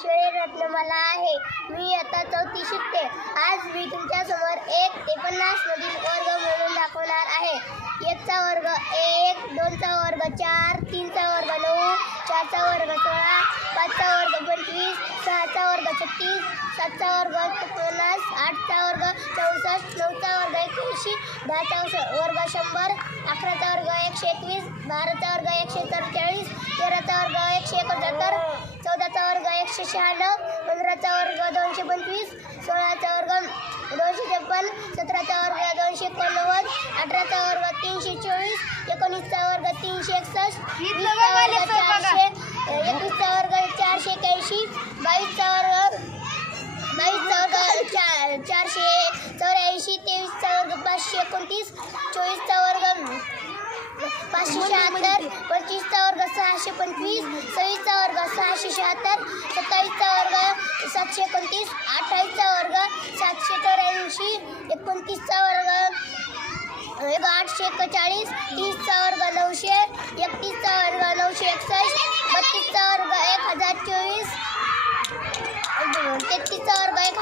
शेळे रत्नमाला आहे. मी आता 4थी शिकते. आज मी तुमच्यासमोर 1 ते 50 मधील वर्ग म्हणून दाखवणार आहे. 1 चा वर्ग 1, 2 चा वर्ग 4, 3 चा वर्ग 9, 4 चा वर्ग 16, 5 चा वर्ग 25, 6 चा वर्ग 36, 7 चा वर्ग 50, 8 चा वर्ग 64, 9 चा वर्ग 81, 10 चा वर्ग 100, 11 चा वर्ग 121, 12 चा वर्ग 144, 13 चा वर्ग 171, 14 चा वर्ग 196, 15 चा वर्ग 225, 16 चा वर्ग 253, 17 चा वर्ग 289, 18 चा वर्ग 324, 19 चा वर्ग 361, 20 चा वर्ग 400, 21 चा वर्ग 481, 22 चा वर्ग 484, 23 चा वर्ग 529, 24 चा वर्ग 576, 25 चा वर्ग 625, 26 चा वर्ग 676, 27 चा वर्ग 729, 28 चा वर्ग 784, 29 चा वर्ग 841, 30 चा वर्ग 900, 31 चा वर्ग 961, 32 चा वर्ग 1024, 33 चा वर्ग 1091,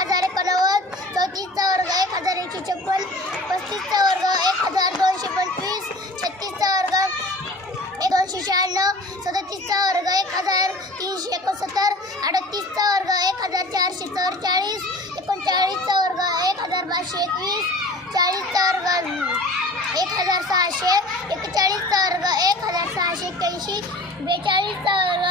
34 चा वर्ग 1156, 35 चा वर्ग 1225, 36 चा वर्ग 296, 37 चा वर्ग 1369, 38 चा वर्ग 1444, 39 चा वर्ग 1521, 40 चा वर्ग 1600, 41 चा वर्ग 1681, 42 चा वर्ग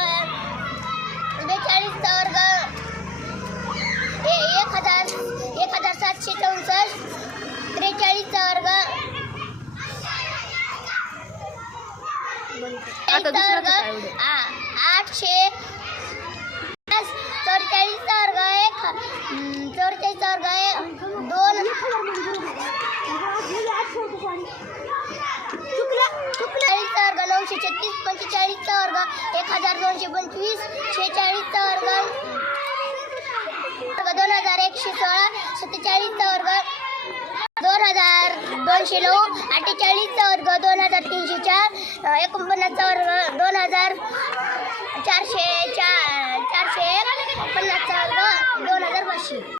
1764, 43 चा वर्ग 800, 44 चा वर्ग 44 चा वर्ग 2, 40 चा वर्ग 936, 45 चा वर्ग 1225, 46 चा वर्ग 2116, 47 चा वर्ग 2209, 48 चा वर्ग 2304, 49 चा वर्ग 2400,